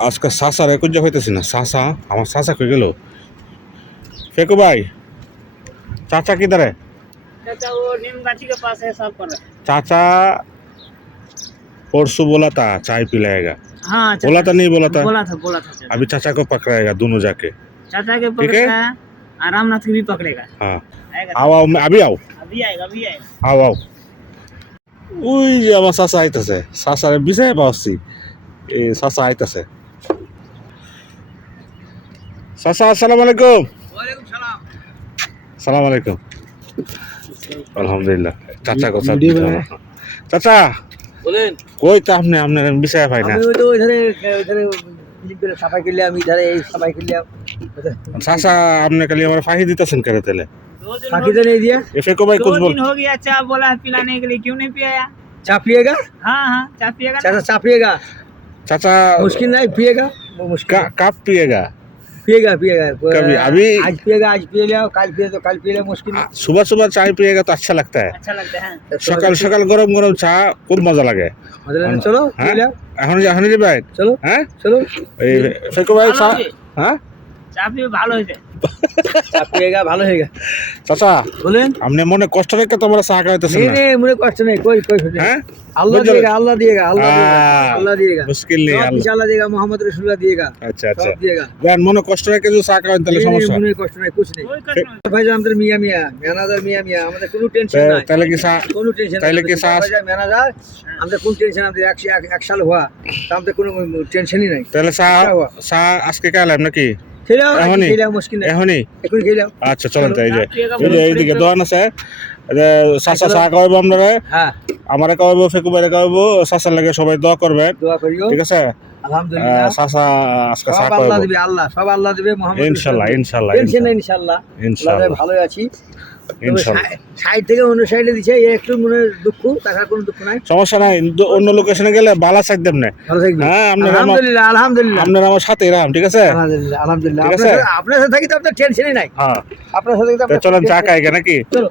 আজকে চাচারে কুঞ্জা হইতেছি না। চাচা আমার চাচা কই গেল? फेकू भाई चाचा किधर है? चाचा वो नीम गाछी के पास है, सब पर है। चाचा परसों बोला था चाय पिलाएगा, हाँ चाचा, बोला था नहीं बोला था? बोला था चाचा। अभी चाचा को पकड़ाएगा दोनों जाके। चाचा के ठीक है? पकड़ेगा, रामनाथ की भी पकड़ेगा। हाँ आएगा, आओ आओ अभी आओ अभी आएगा। आओ आओ। ওই যে আমার চাচা আইতাছে, চাচারে বিছাই পাচ্ছি। এই চাচা আইতাছে। চাচা আসসালামু আলাইকুম। वालेकुम सलाम। সালাম আলাইকুম। আলহামদুলিল্লাহ। চাচা কথা চাচা बोलें। কই তা আপনি আপনার বিছাই পাই না। अभी तो इधर सफाई के लिए, हम इधर सफाई के लिए। চাচা আপনি খালি আমার ফাঁকি দিতেছেন কেন তাহলে? बाकी तो नहीं दिया। এ फेको भाई कुछ दो बोल। दिन हो गया, चाय बोला है पिलाने के लिए, क्यों नहीं पियाया? चाय पिएगा? हाँ चाय पिएगा ना? चाचा चाय पिएगा? चाचा मुश्किल नहीं पिएगा, वो मुश्किल कब पिएगा? पिएगा कभी अभी आज पिएगा, आज पिए लिया, कल पिए तो कल पिए लिया, मुश्किल नहीं। सुबह सुबह चाय पिएगा तो अच्छा लगता है। अच्छा लगता है। সকাল সকাল গরম গরম চা খুব মজা লাগে। मतलब चलो হ্যাঁ पिए लिया, এখন এখন যে ভাই चलो হ্যাঁ चलो এই ফেকো ভাই চা হ্যাঁ চায় পিয়ে ভালো হয়েছে। चाय पिएगा, ভালো হয়েगा। চাচা बोलें। আপনি মনে কষ্ট রেখে তোমরা চা খাইতেছেন नहीं না नहीं, मुझे कष्ट नहीं, कोई कोई नहीं। হ্যাঁ अल्लाह बुझल- दिएगा, अल्लाह दिएगा, अल्लाह दिएगा, हाँ, अल्लाह दिएगा, मुश्किल नहीं सब अल्लाह। इंशाल्लाह दिएगा, मोहम्मद रसूलुल्लाह दिएगा, আচ্ছা আচ্ছা सब दिएगा। জান মনে কষ্ট রেখে যদি চা খাবেন তাহলে नहीं, नहीं, সমস্যা मुझे कष्ट नहीं, कुछ नहीं। कोई कष्ट नहीं। ভাই আমাদের মিয়া মিয়া ম্যানেজার মিয়া মিয়া, আমাদের কোনো টেনশন নাই, তাহলে কি চা কোনো টেনশন তাহলে কি চা ম্যানেজার, আমাদের কোন টেনশন, আমাদের এক সাল হওয়া, তা আমাদের কোনো টেনশনই নাই। তাহলে চা চা আজকে খাইলাম নাকি খেলাও এখনই? খেলাও, মুশকিল নাই, এখনই? এখন খেলাও। আচ্ছা চলেন তো এই যে চা এই যে এইদিকে দোকান আছে চাচা চা খাওয়াবো আপনারা হ্যাঁ, আমারে খাওয়াবো ফেকু ভাইরে খাওয়াবো চাচার লাগে সবাই দোয়া করবেন দোয়া করিও, ঠিক আছে আলহামদুলিল্লাহ। চাচা আজকে চা সব আল্লাহ খাওয়াবো দিবে, আল্লাহ সব আল্লাহ দিবে, মোহাম্মদ ইনশাআল্লাহ ইনশাআল্লাহ টেনশন নাই, ইনশাআল্লাহ ইনশাআল্লাহ ভালো আছি। ইনশাআল্লাহ সাইড থেকে অন্য সাইডে দিছে, এই একটু মনে দুঃখ, তাছাড়া কোনো দুঃখ নাই, সমস্যা নাই অন্য লোকেশনে গেলে বালা সাইড দেব না ভালো থাকবে। হ্যাঁ আপনারা আমার আলহামদুলিল্লাহ আলহামদুলিল্লাহ আপনারা আমার সাথে রাম ঠিক আছে আলহামদুলিল্লাহ ঠিক আছে? আপনার সাথে থাকি তো আপনার টেনশনই নাই, হ্যাঁ আপনার সাথে তো চলেন চা খাই নাকি চলো